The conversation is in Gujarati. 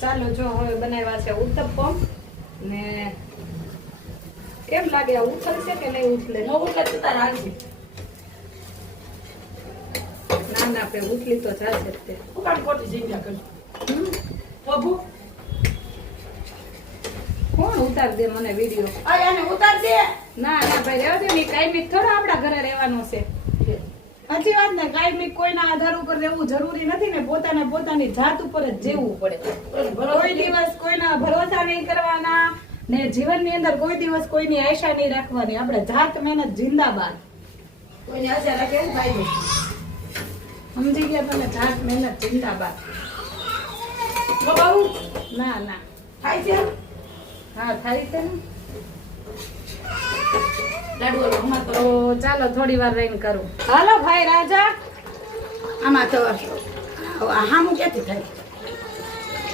ચાલો જો હવે બનાવ્યા છે ઉત્તપમ ને કેમ લાગે આ ઉથલશે કે નહીં ઉથલે? નો ઉઠે તો તાર હાલશે. ના ના પે ઉથલી તો જાશે જ તે. ઉકાળ ખોટી જગ્યા કરજો. પ્રભુ કોણ ઉતાર દે મને વિડિયો? આને ઉતાર દે. ના ના ભાઈ રહેવા દે ને કાયમી થોડા આપણા ઘરે રહેવાનું છે. સાચી વાત ને કાયમી કોઈના આધાર ઉપર રહેવું જરૂરી નથી ને પોતાની જાત ઉપર જ જીવવું પડે. કોઈ દિવસ કોઈના ભરોસા નહીં કરવાના ને જીવનની અંદર કોઈ દિવસ કોઈની આશા નહીં રાખવાની. આપણે જાત મહેનત જિંદાબાદ. કોઈની આશા રાખે ને ભાઈ. સમજી ગયા તમે? જાત મહેનત જિંદાબાદ. બાબુ ના ના થાય છે. હા થાય છે ને. લાડુ હમણાં તો ચાલો થોડી વાર રહીને કરું. હાલો ભાઈ રાજા. આમાં તો હામું ક્યાંથી થાય?